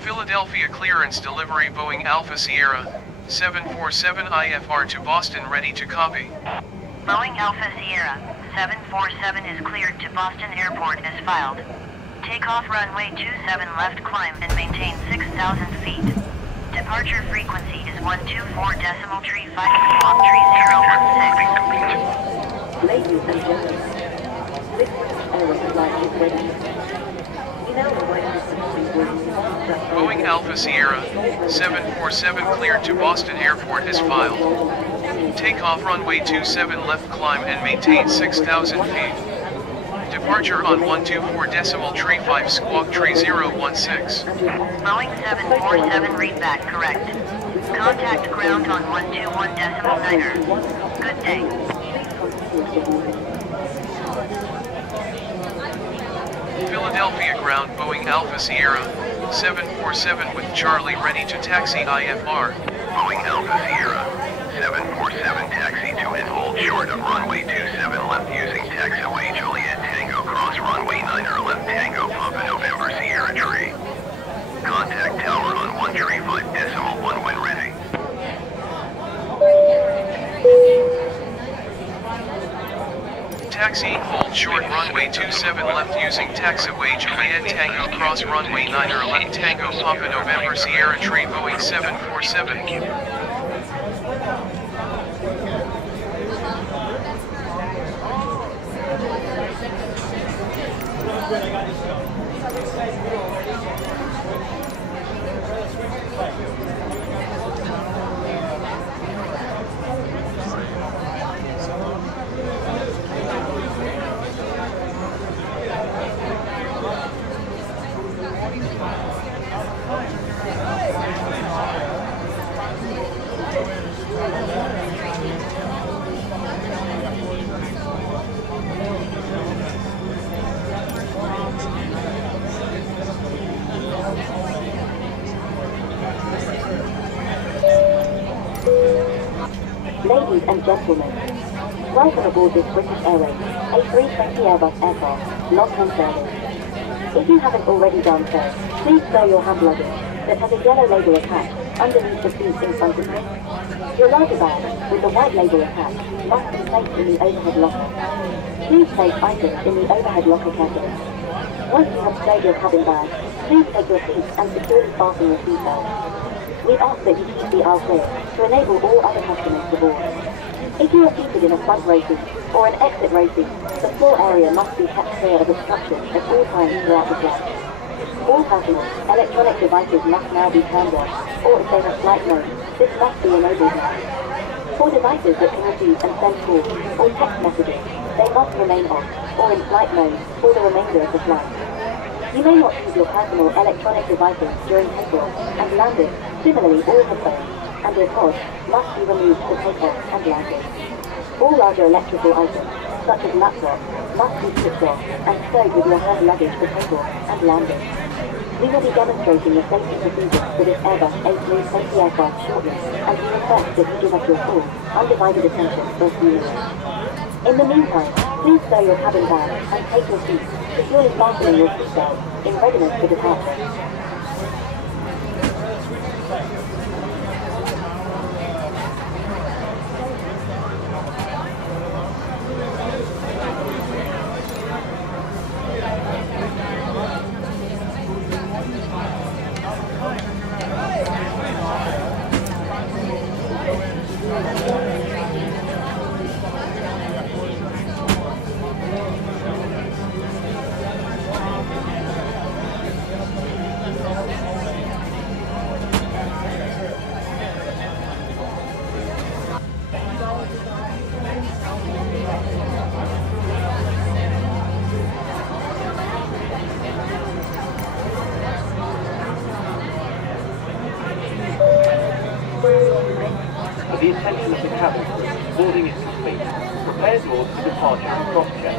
Philadelphia clearance delivery Boeing Alpha Sierra 747 IFR to Boston ready to copy. Boeing Alpha Sierra 747 is cleared to Boston Airport as filed. Takeoff runway 27 left climb and maintain 6,000 feet. Departure frequency is 124.35 Squawk 3016. Ladies and gentlemen, this aero flight is ready. Boeing Alpha Sierra 747 cleared to Boston Airport as filed. Takeoff runway 27 left climb and maintain 6,000 feet. Departure on 124.35 Squawk 3016. Boeing 747 read back correct. Contact ground on 121.9er. Good day. Philadelphia ground Boeing Alpha Sierra 747 with Charlie ready to taxi IFR. Boeing Alpha Sierra 747 taxi to and hold short of runway 27 left using taxiway Juliet Tango cross runway 9er left Tango Papa November Sierra Tree. Contact tower on 135.1 when ready. Taxi, hold short runway 27 left using taxiway Juliet Tango cross runway 9er left Tango Papa November Sierra Tree Boeing 747. Ladies and gentlemen, welcome aboard this British Airways A320 Airbus aircraft, long-term service. If you haven't already done so, please stow your hand luggage that has a yellow label attached underneath the seat in front of you. Your larger bag, with the white label attached, must be placed in the overhead locker. Please place items in the overhead locker carefully. Once you have stowed your cabin bag, please take your seat and securely fasten your seatbelt. We ask that you keep the aisle clear to enable all other customers to board. If you are seated in a front row seat or an exit row seat, the floor area must be kept clear of obstructions at all times throughout the flight. All passengers, electronic devices must now be turned on, or if they have flight mode, this must be enabled now. For devices that can receive and send calls or text messages, they must remain on, or in flight mode, for the remainder of the flight. You may not use your personal electronic devices during takeoff and landing. Similarly, all the phones and their pods must be removed for takeoff and landing. All larger electrical items, such as laptops, must be switched off and stowed with your hand luggage for takeoff and landing. We will be demonstrating the safety procedures for this Airbus A320 aircraft shortly, and we request that you give us your full, undivided attention for a few minutes. In the meantime, please stow your cabin bag and take your seat, securely fastening your seatbelt in readiness for departure. For the attention of the cabin, boarding is complete. Prepare doors for departure and cross-check.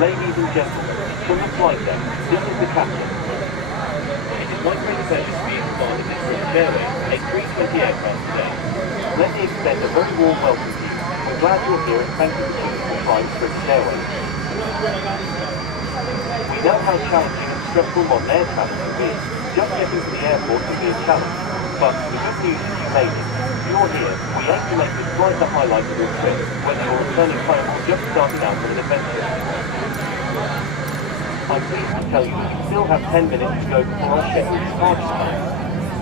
Ladies and gentlemen, from the flight deck, this is the captain. It is my great pleasure to be in command of this British Airways A320 aircraft today. Let me extend a very warm welcome to you. We're glad you're here and thank you for choosing to fly with British Airways. We know how challenging and stressful modern air travel can be. Just getting to the airport can be a challenge. But the good news is you made it. You're here. We aim to make this flight the highlight of your trip, whether you're returning home or just starting out on an adventure. I'm pleased to tell you that we still have 10 minutes to go before our scheduled departure time.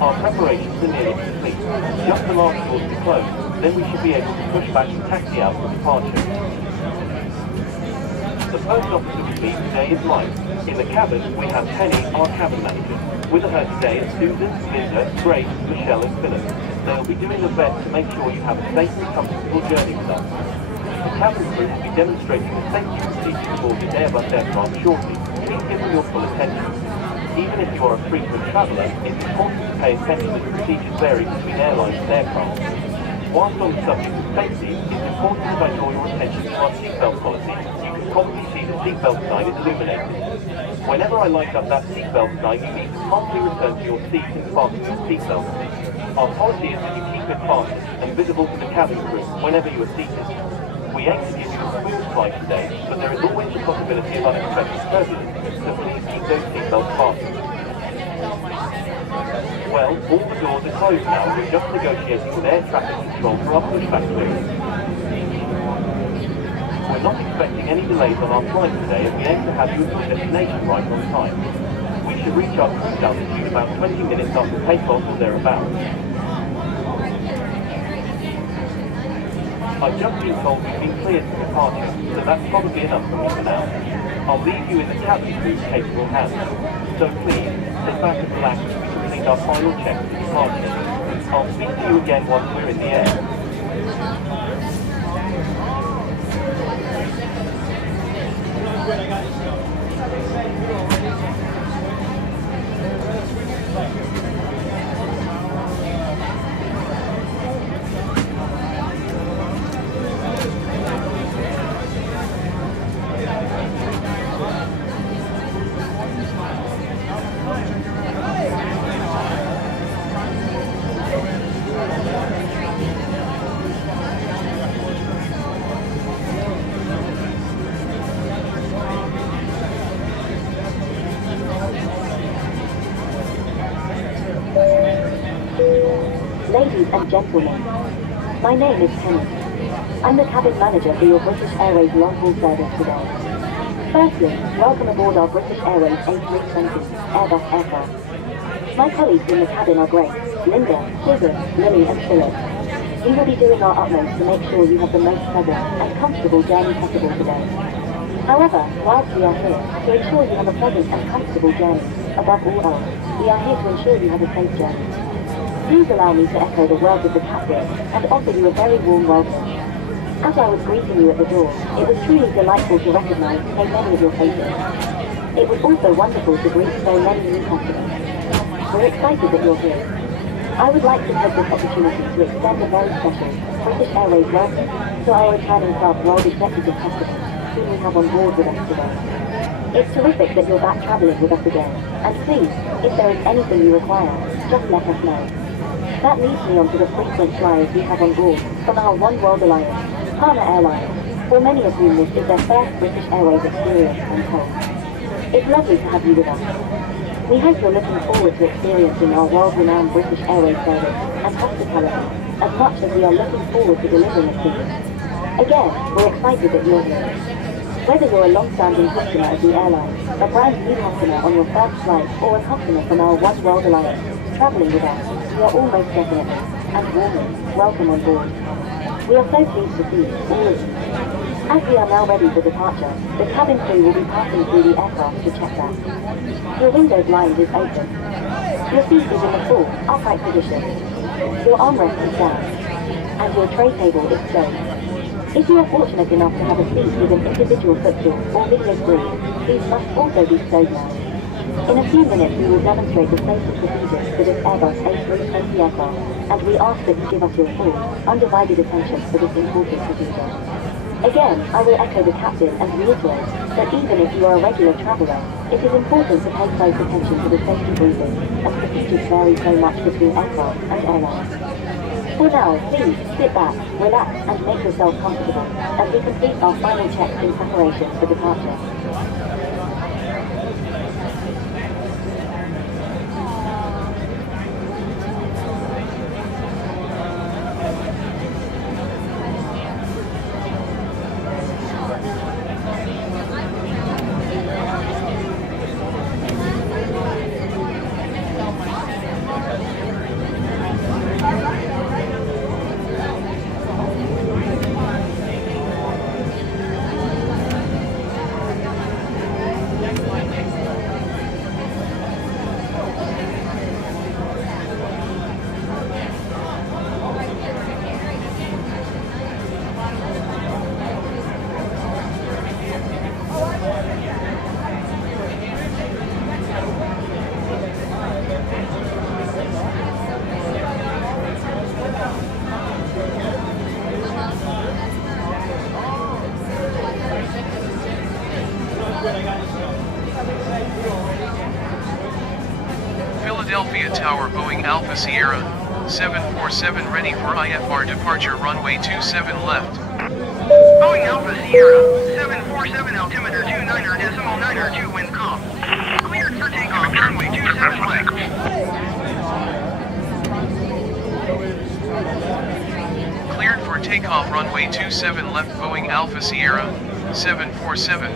Our preparations are nearly complete. Just the last doors to close, then we should be able to push back and taxi out for departure. The first officer we meet today is Mike. In the cabin, we have Penny, our cabin manager. With her today are Susan, Linda, Grace, Michelle and Philip. They'll be doing their best to make sure you have a safe and comfortable journey with us. The cabin crew will be demonstrating the safety procedures aboard this Airbus aircraft shortly. Please give them your full attention. Even if you are a frequent traveller, it's important to pay attention that the procedures vary between airlines and aircraft. Whilst on the subject of safety, it's important that I draw your attention to our seatbelt policy. You can probably see the seatbelt sign is illuminated. Whenever I light up that seatbelt sign, you need to promptly return to your seat and fasten your seatbelt. Our policy is that you keep it fastened and visible to the cabin crew whenever you are seated. We aim to give you a smooth flight today, but there is always the possibility of unexpected turbulence, so please keep those seatbelts fastened. Well, all the doors are closed now. We're just negotiating with air traffic control for our pushback clearance. We're not expecting any delays on our flight today, and we aim to have you at your destination right on time. We should reach our cruise altitude about 20 minutes after takeoff or thereabouts. I've just been told we've been cleared for departure, so that's probably enough for me for now. I'll leave you in the cabin crew's capable hands. So please, sit back and relax as we complete our final check for departure. I'll speak to you again once we're in the air. Ladies and gentlemen, my name is Penny. I'm the cabin manager for your British Airways long-haul service today. Firstly, welcome aboard our British Airways A320 Airbus aircraft. My colleagues in the cabin are Grace, Linda, Susan, Lily and Philip. We will be doing our utmost to make sure you have the most pleasant and comfortable journey possible today. However, whilst we are here to ensure you have a pleasant and comfortable journey, above all else, we are here to ensure you have a safe journey. Please allow me to echo the words of the captain and offer you a very warm welcome. As I was greeting you at the door, it was truly delightful to recognise so many of your faces. It was also wonderful to greet so many new customers. We're excited that you're here. I would like to take this opportunity to extend a very special British Airways welcome to our returning Club World Executive customers whom we have on board with us today. It's terrific that you're back travelling with us again, and please, if there is anything you require, just let us know. That leads me on to the frequent flyers we have on board from our One World Alliance, partner airlines, for many of whom this is their first British Airways experience, I'm told. It's lovely to have you with us. We hope you're looking forward to experiencing our world-renowned British Airways service and hospitality as much as we are looking forward to delivering it to you. Again, we're excited that you're here. Whether you're a long-standing customer of the airline, a brand new customer on your first flight, or a customer from our One World Alliance, travelling with us, we are all most definitely, and warmly, welcome on board. We are so pleased to see all of you. As we are now ready for departure, the cabin crew will be passing through the aircraft to check that. Your window blind is open. Your seat is in the full, upright position. Your armrest is down. And your tray table is stowed. If you are fortunate enough to have a seat with an individual footstool or video screen, these must also be stowed now. In a few minutes we will demonstrate the safety procedures for this Airbus A320 aircraft, and we ask that you give us your full, undivided attention for this important procedure. Again, I will echo the captain and reiterate that even if you are a regular traveller, it is important to pay close attention to the safety briefing, as procedures vary so much between aircraft and airlines. For now, please sit back, relax and make yourself comfortable as we complete our final checks in preparation for departure. Philadelphia Tower Boeing Alpha Sierra 747 ready for IFR departure runway 27 left. Boeing Alpha Sierra 747 altimeter 29.92 wind calm. Cleared for takeoff runway 27 left. Cleared for takeoff runway 27 left Boeing Alpha Sierra 747.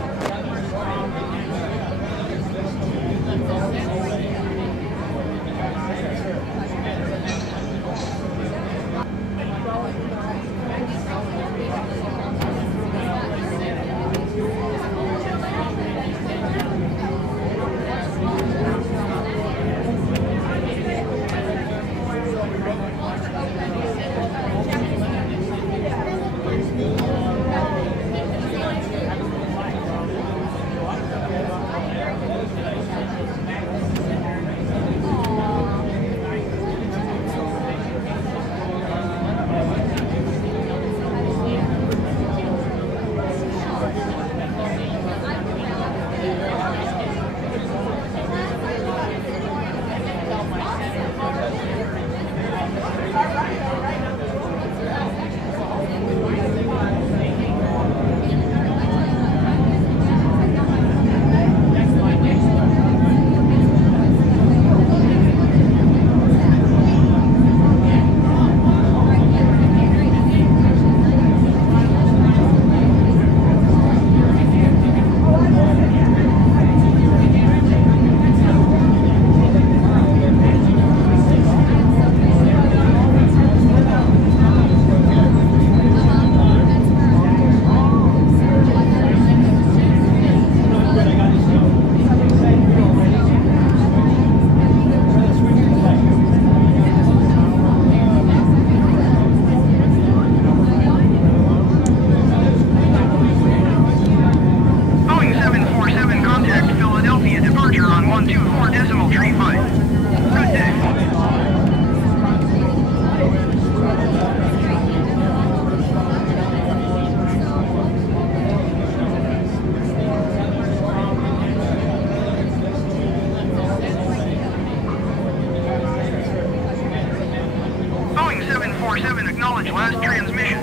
Last transmission.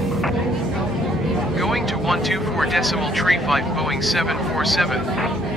Going to 124.35 Boeing 747.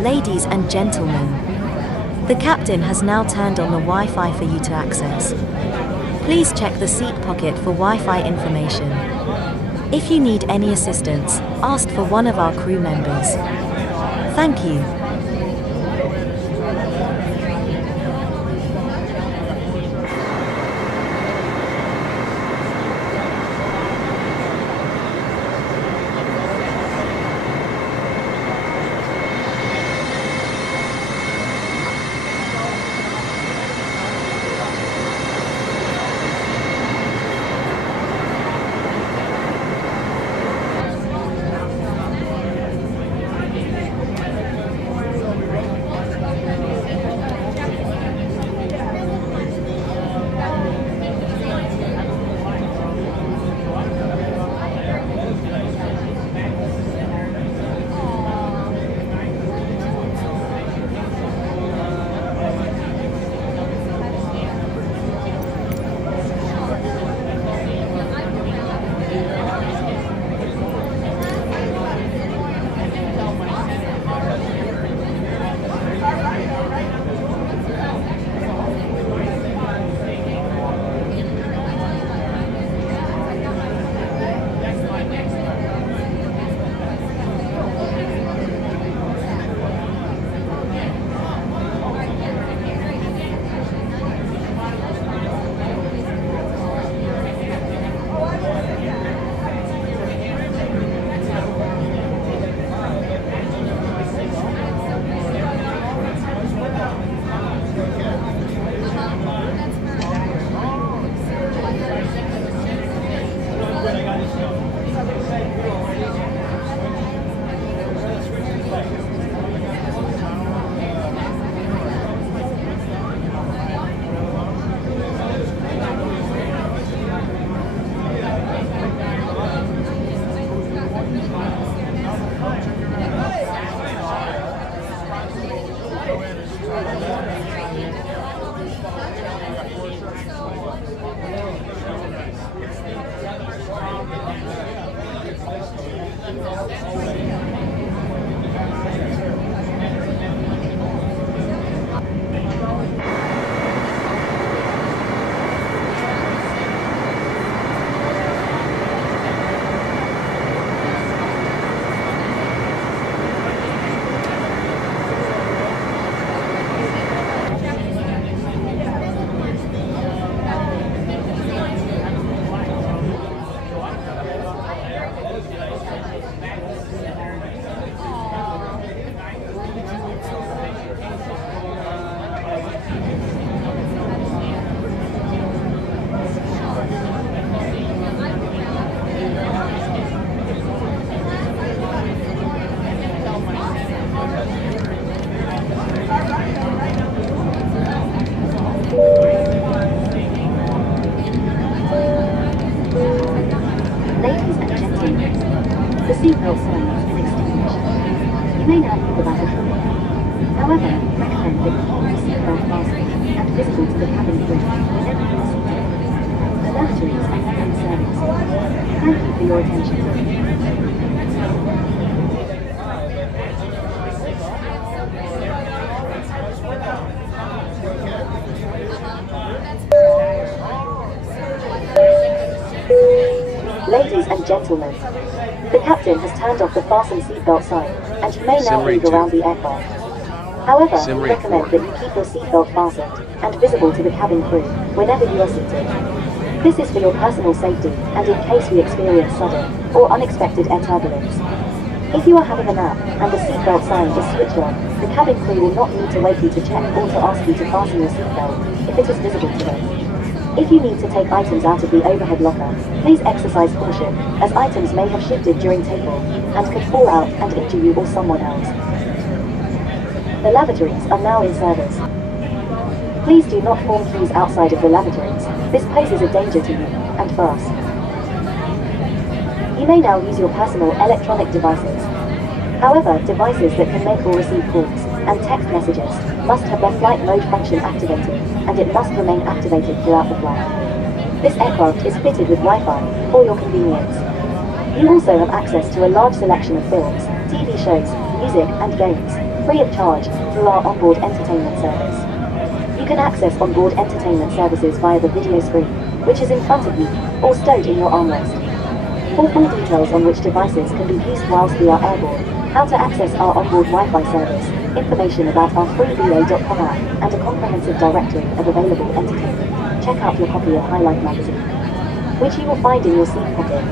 Ladies and gentlemen, the captain has now turned on the Wi-Fi for you to access. Please check the seat pocket for Wi-Fi information. If you need any assistance, ask for one of our crew members. Thank you. seatbelt sign has been extinguished. You may now think about it. However, recommend that you keep your seatbelt fastened and visible to the cabin crew whenever you are seated. The lavatories are now in service. Thank you for your attention. Ladies and gentlemen, the captain has turned off the fasten seatbelt sign, and you may now move around the aircraft. However, we recommend that you keep your seatbelt fastened and visible to the cabin crew whenever you are seated. This is for your personal safety and in case we experience sudden or unexpected air turbulence. If you are having a nap and the seatbelt sign is switched on, the cabin crew will not need to wake you to check or to ask you to fasten your seatbelt if it is visible to them. If you need to take items out of the overhead locker, please exercise caution, as items may have shifted during takeoff and could fall out and injure you or someone else. The lavatories are now in service. Please do not form queues outside of the lavatories. This poses a danger to you and for us. You may now use your personal electronic devices. However, devices that can make or receive calls and text messages must have their flight mode function activated, and it must remain activated throughout the flight. This aircraft is fitted with Wi-Fi for your convenience. You also have access to a large selection of films, TV shows, music and games. free of charge through our onboard entertainment service. You can access onboard entertainment services via the video screen, which is in front of you, or stowed in your armrest. For full details on which devices can be used whilst we are airborne, how to access our onboard Wi-Fi service, information about our free BA.com app, and a comprehensive directory of available entertainment, check out your copy of Highlight magazine, which you will find in your seat pocket.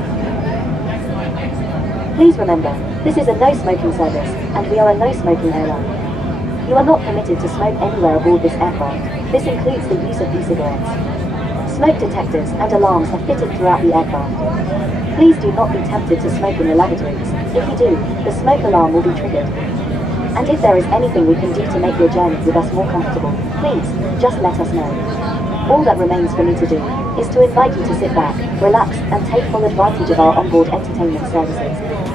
Please remember, this is a no-smoking service, and we are a no-smoking airline. You are not permitted to smoke anywhere aboard this aircraft. This includes the use of e-cigarettes. Smoke detectors and alarms are fitted throughout the aircraft. Please do not be tempted to smoke in the lavatories. If you do, the smoke alarm will be triggered. And if there is anything we can do to make your journey with us more comfortable, please, just let us know. All that remains for me to do is to invite you to sit back, relax, and take full advantage of our onboard entertainment services.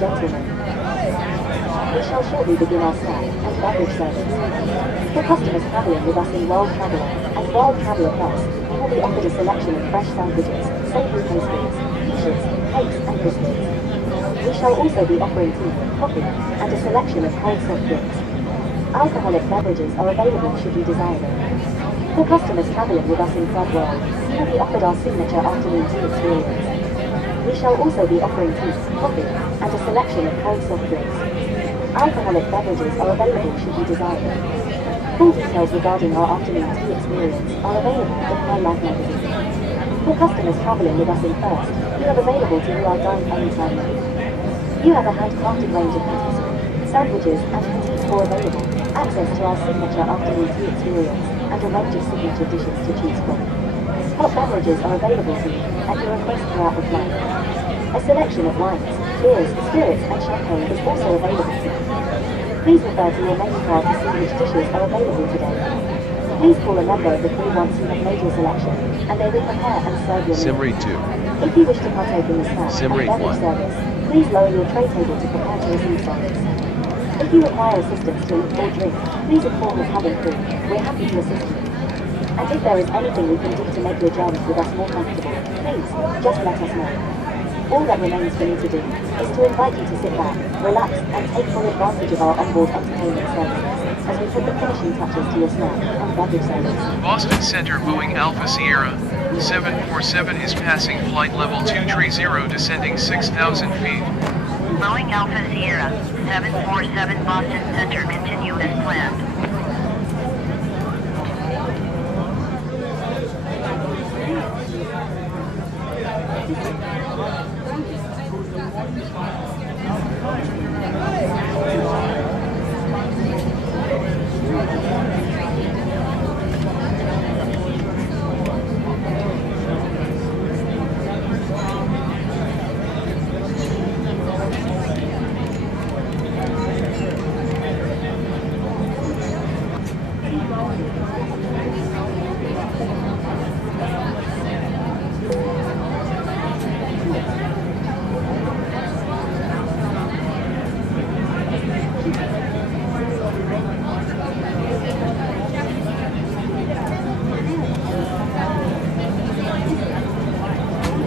Gentlemen, we shall shortly begin our snack and beverage service. For customers travelling with us in World Traveller and World Traveller Plus, you will be offered a selection of fresh sandwiches, savoury pastries, quiches, cakes and biscuits. We shall also be offering tea, coffee, and a selection of cold soft drinks. Alcoholic beverages are available should you desire them. For customers travelling with us in Third World, you will be offered our signature afternoon tea experience. We shall also be offering tea, coffee, and a selection of cold soft drinks. Alcoholic beverages are available should you desire them. Full details regarding our afternoon tea experience are available in Highlight magazine. For customers travelling with us in First, you have available to you our dine anytime menu. You have a handcrafted range of petits, sandwiches, and petits four available, access to our signature afternoon tea experience, and a range of signature dishes to choose from. Hot beverages are available to you at your request throughout the flight. A selection of wines, beers, spirits and champagne is also available to you. Please refer to your menu card to see which dishes are available today. Please call a member of the crew once you have made your selection, and they will prepare and serve your meal. Simrate 2. If you wish to partake in the snack and Simrate beverage 1. service, please lower your tray table to prepare to receive service. If you require assistance to eat or drink, please inform the cabin crew. We're happy to assist you. And if there is anything we can do to make your journey with us more comfortable, please, just let us know. All that remains for me to do is to invite you to sit back, relax, and take full advantage of our onboard entertainment services as we put the finishing touches to your snack and beverage service. Boston Center Boeing Alpha Sierra 747 is passing flight level 230 descending 6,000 feet. Boeing Alpha Sierra, 747 Boston Center, continue as planned.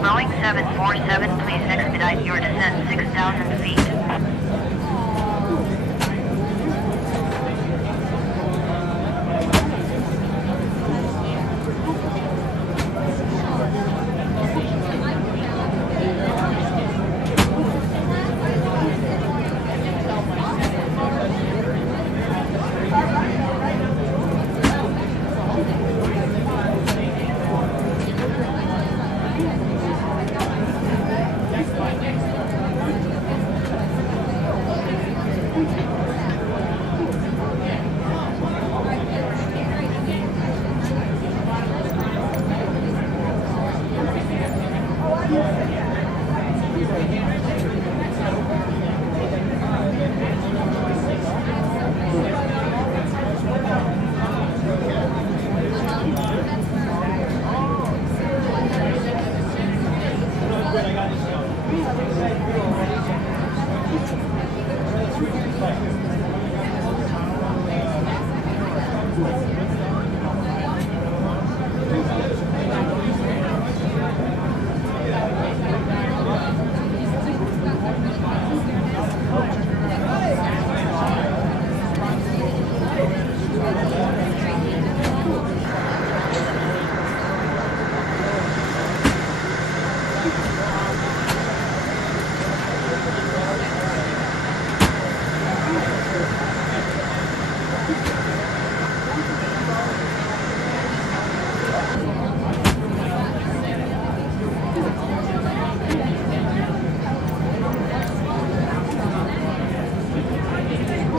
Boeing 747, please expedite your descent 6,000 feet.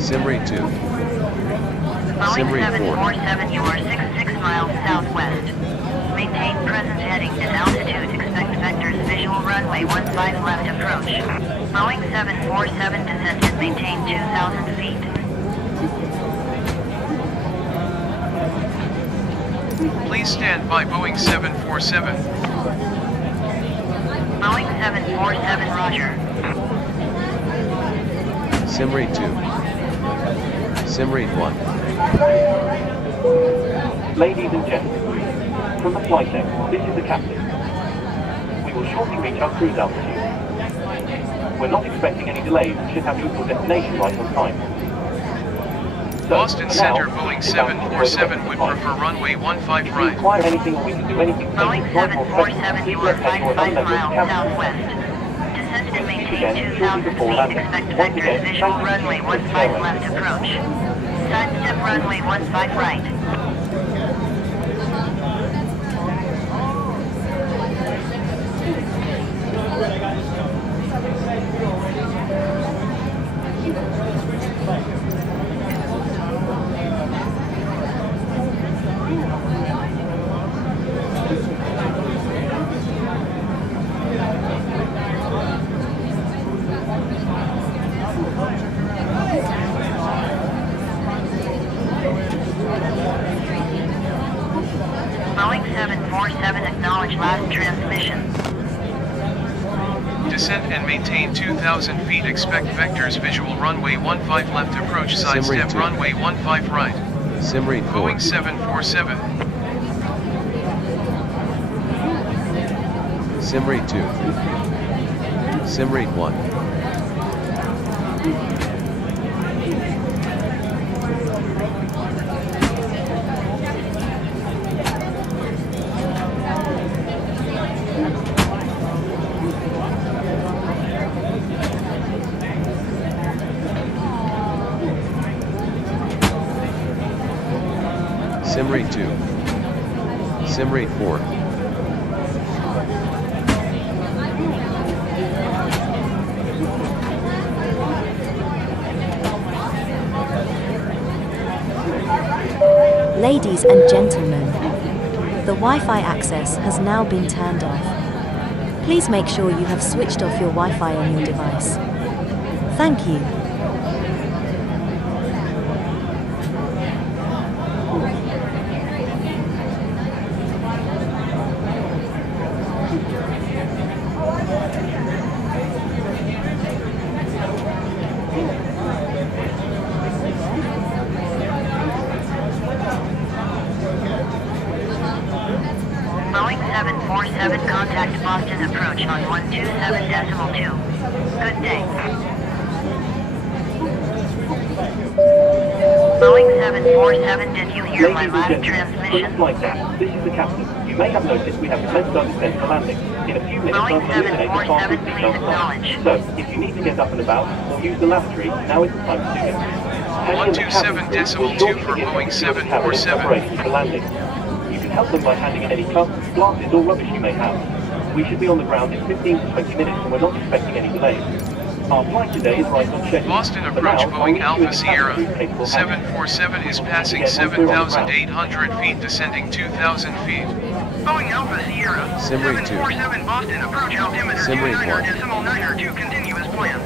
Sim rate 2. Sim Boeing rate 4. 747, you are 66 miles southwest. Maintain present heading and altitude. Expect vectors visual runway 15 left approach. Boeing 747 descent and maintain 2,000 feet. Please stand by Boeing 747. Boeing 747, roger. Sim rate 2. Sim rate 1. Ladies and gentlemen, from the flight deck, this is the captain. We will shortly reach our cruise altitude. We're not expecting any delays and should have you at your destination right on time. So, Boston Center, now, Boeing it's about to 747 would time. prefer runway 15 If you right. require anything or we can do anything to Boeing make you join or 747, you are 55 miles southwest. Descent and maintain 2,000 feet. Expect vectors visual runway 15 left approach. Sidestep runway 15 right. Boeing 747, acknowledge last transmission. Descent and maintain 2,000 feet. Expect vectors visual runway 15 left approach. Sidestep 2. runway 15 right. Sim rate 4. Boeing 747. Sim rate 2. Sim rate 1. Sim rate 2. Sim rate 4. Ladies and gentlemen, the Wi-Fi access has now been turned off. Please make sure you have switched off your Wi-Fi on your device. Thank you. Boeing 747 contact Boston approach on 127.2. Good day. Boeing 747, did you hear my Ladies and last gentlemen, transmission? Flight like that. This is the captain. You may have noticed we have commenced our descent for landing. In a few minutes, I Boeing will illuminate the 747, fastest please seatbelt acknowledge. sign. So, if you need to get up and about or use the lavatory, now is the time to do it. Penny and the cabin crew will 127.2 shortly for begin Boeing to secure the cabin in 747. preparation for landing. You can help them by handing in any cups, glasses or rubbish you may have. We should be on the ground in 15 to 20 minutes and we're not expecting any delays. Our flight today is right on schedule. Boston For approach now, Boeing I'll leave you Alpha in the cabin Sierra crew capable of handling. 747 is passing Again, once we're on the ground. 7,800 feet, descending 2,000 feet. Boeing Alpha Sierra, Sim rate 2. 747 Boston, approach altimeter Sim rate 1. 29.9 to continue as planned.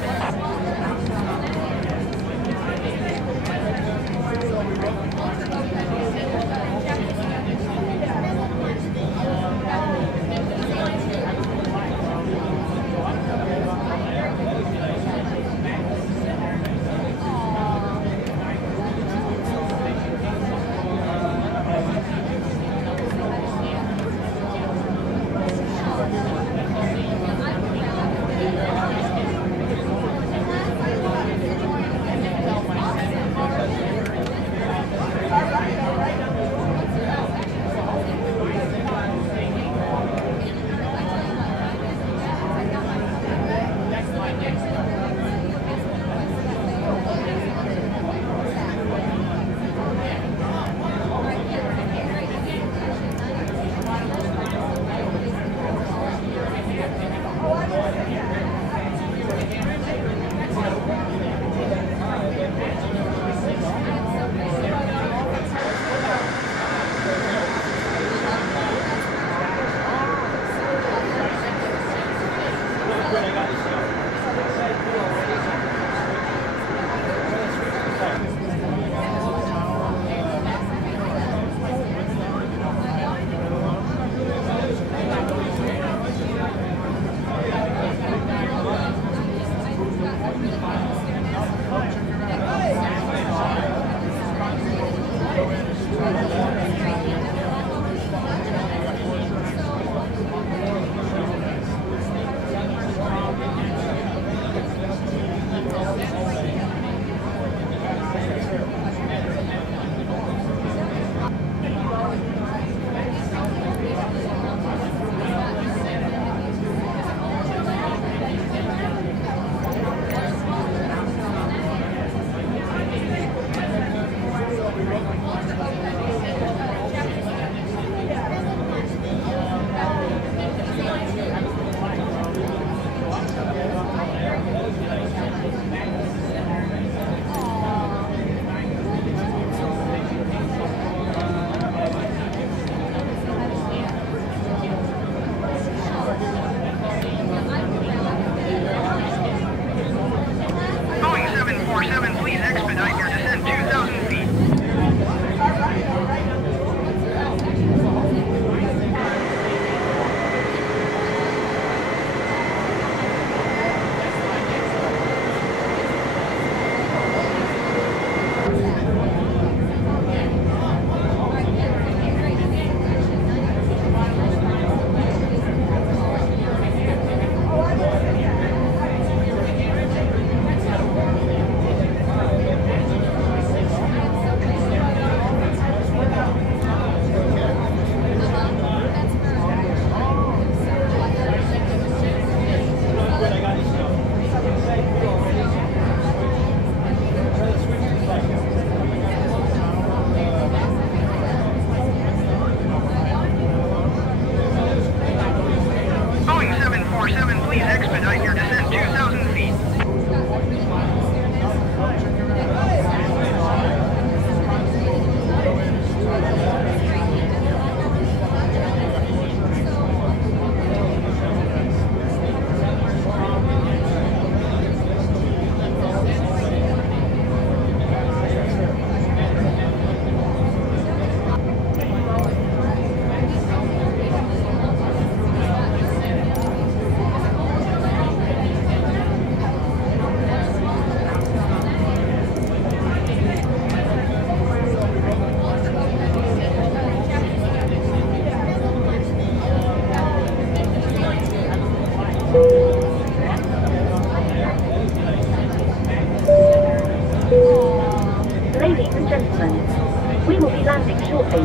We will be landing shortly.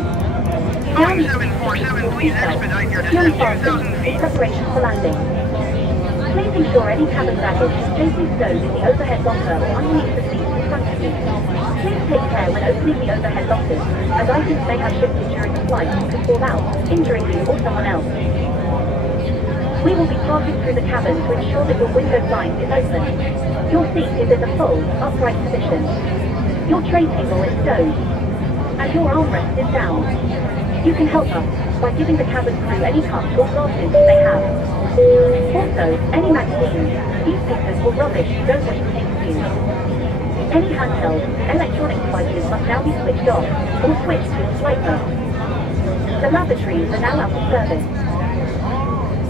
Boeing 747, please expedite your descent 2,000 feet. In preparation for landing. Please ensure any cabin baggage is safely stowed in the overhead locker or underneath the seat in front of you. Please take care when opening the overhead lockers, as items may have shifted during the flight and could fall out, injuring you or someone else. We will be passing through the cabin to ensure that your window blind is open. Your seat is in the full, upright position. Your tray table is stowed, and your armrest is down. You can help us by giving the cabin crew any cups or glasses you may have. Also, any magazines, newspapers or rubbish you don't wish to take with you. Any handheld, electronic devices must now be switched off or switched to the flight mode. The lavatories are now out of service.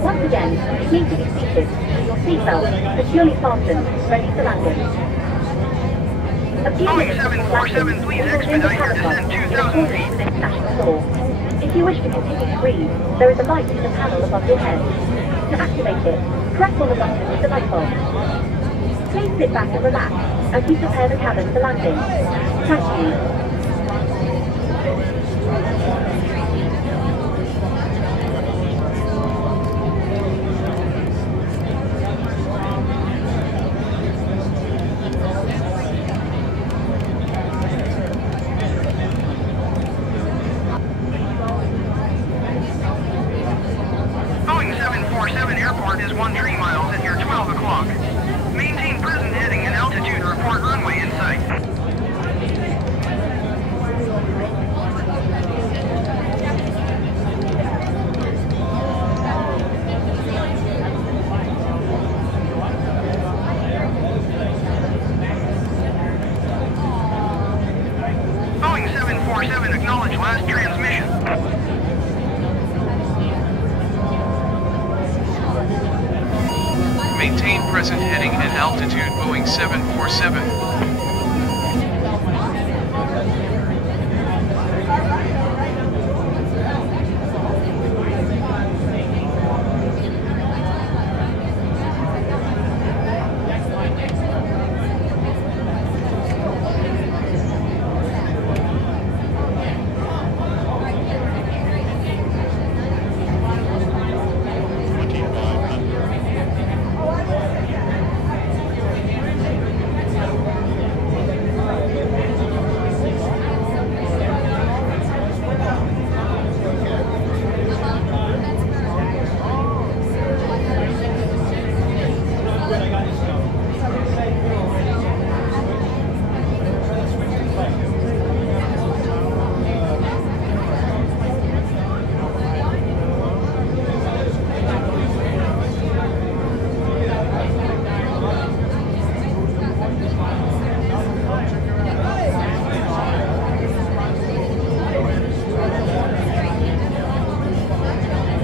Once again, you need to be seated with your seatbelt securely fastened, ready for landing. A few Boeing minutes before 747, landing, please it will ring the expedite your power descent button 2,000 feet. to international law. If you wish to continue to breathe, there is a light in the panel above your head. To activate it, press on the button with the light bulb. Please sit back and relax as you prepare the cabin for landing. Thank you. Boeing 747 Airport is 13 miles at your 12 o'clock. Maintain present heading and altitude. Report runway in sight. Boeing 747, acknowledge last transmission. Maintain present heading and altitude Boeing 747.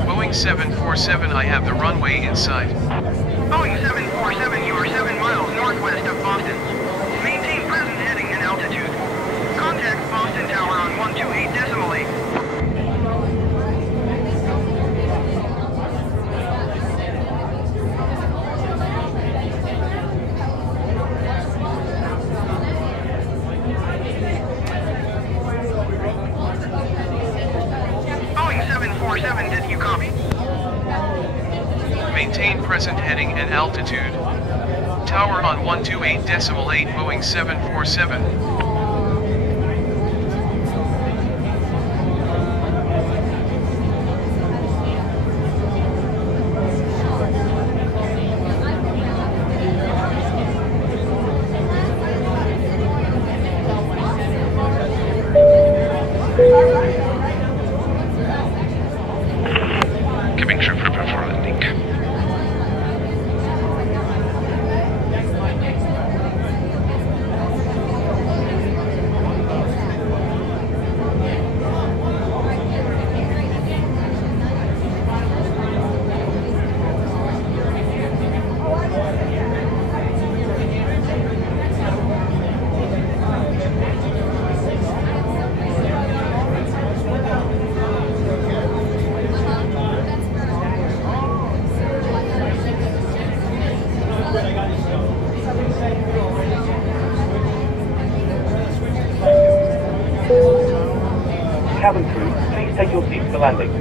Boeing 747, I have the runway in sight. Boeing 747, you are 7 miles northwest of Boston. Maintain present heading and altitude. Contact Boston Tower on 128.8. Boeing 747, did you copy? Maintain present heading and altitude. Tower on 128.8 Boeing 747. Cabin crew prepare for landing. Cabin crew, please take your seats for landing.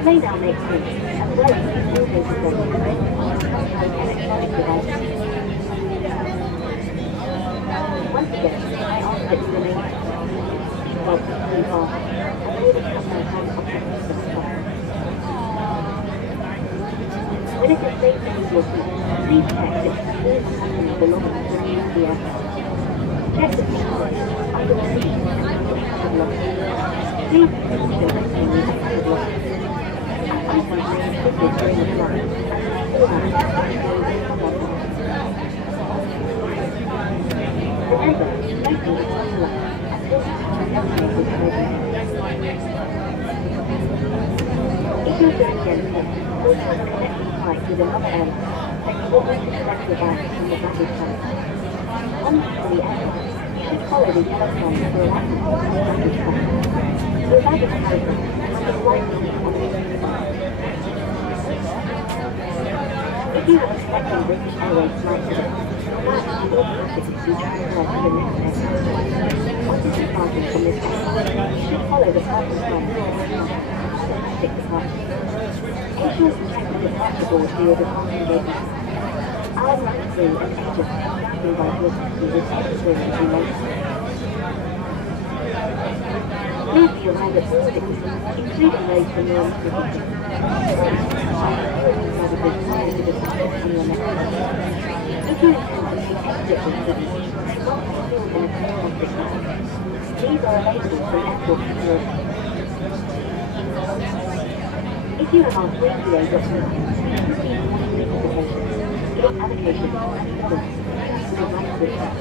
You may now make sense, and the way you also electronic devices. Once again, I ask that you remain seatbelt fully fastened, and able to have my hand objects to the top. When it is safe to use your seat, please check that the seat and belongings will use the aircraft. Check the seat under the seat and the hazard lock. Please ensure that you use the hazard lock. Items may be shifted during the flight, and all hands are during the combat. Remember, safety is not allowed, and this is a If you're doing gently, or have a connecting flight with another airline, then you will need to collect your bags from the baggage claim. Once on the aircraft, you should follow the yellow sign for alignment on the baggage claim. Your baggage carrier has a flight seat on the seat. If you are expecting British Airways flight today, your bags will automatically be transferred to the next aircraft. Once you departing from this aircraft, you should follow the purple sign for automatic departure. Ensure to check the departure board for your departing gate. Our running crew and agents are standing by to assist you with any queries you may have. Please be aware that all tickets, including those from your initial booking, if you intend to exit this service, once secured in a plastic bag, these are available from airport security. If you have our 3PA documents, please receive monthly notifications, gate allocations, and support to provide with us.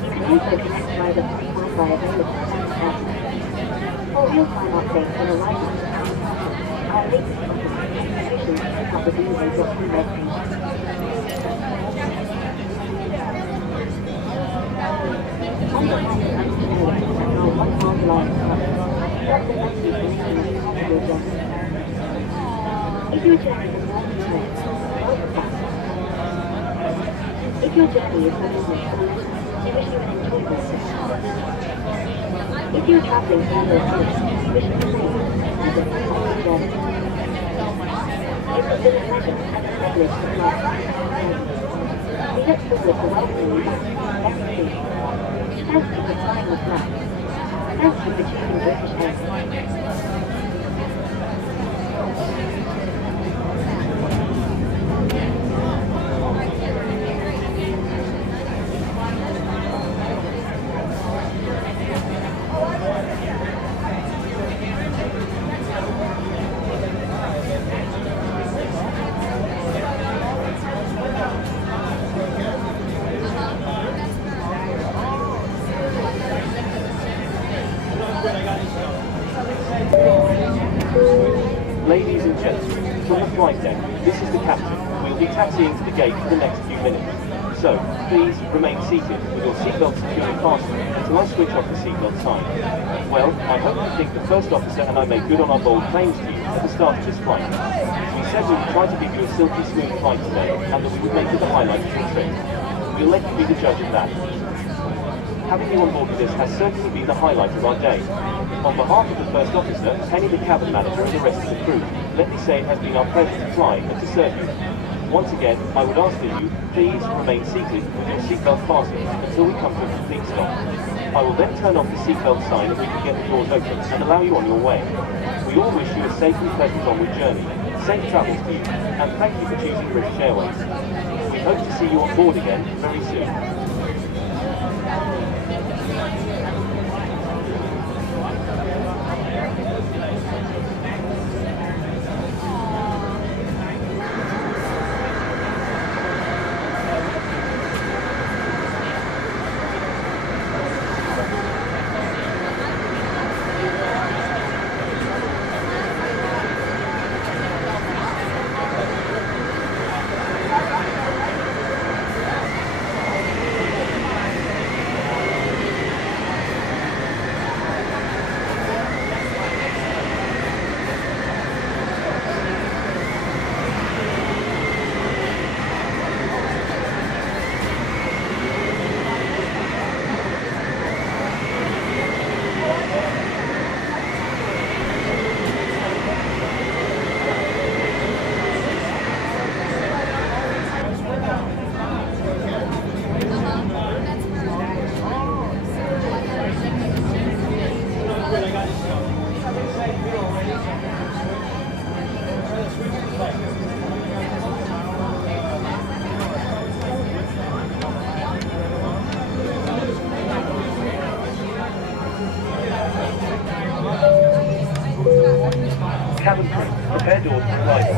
You can also connect via the free Wi-Fi available at the airport. For real-time updates on arrival, our latest information check out the BA.com webpage. On the line of Untitled Chapter, our 1 line structure, represents the information of possible journey. If you are journeying from north to west, If your journey is monotonous or we wish you an enjoyable trip. If you are travelling through your city, we wish you the same and a fantastic journey. It has been a pleasure and a privilege to fly with you. We look forward to welcoming you back very soon. Thank you for flying with us. Thank you for choosing British Airways. Ladies and gentlemen, from the flight deck, this is the captain. We'll be taxiing to the gate for the next few minutes. So, please remain seated with your seatbelt securely fastened until I switch off the seatbelt sign. Well, I hope you think the first officer and I made good on our bold claims to you at the start of this flight. We said we would try to give you a silky smooth flight today and that we would make it the highlight of your trip. We'll let you be the judge of that. Having you on board with this has certainly been the highlight of our day. On behalf of the first officer, Penny the cabin manager and the rest of the crew, let me say it has been our pleasure to fly and to serve you. Once again, I would ask that you please remain seated with your seatbelt fastened until we come to a complete stop. I will then turn off the seatbelt sign and we can get the doors open and allow you on your way. We all wish you a safe and pleasant onward journey. Safe travels to you, and thank you for choosing British Airways. We hope to see you on board again very soon. Cabin crew, prepare doors for arrival.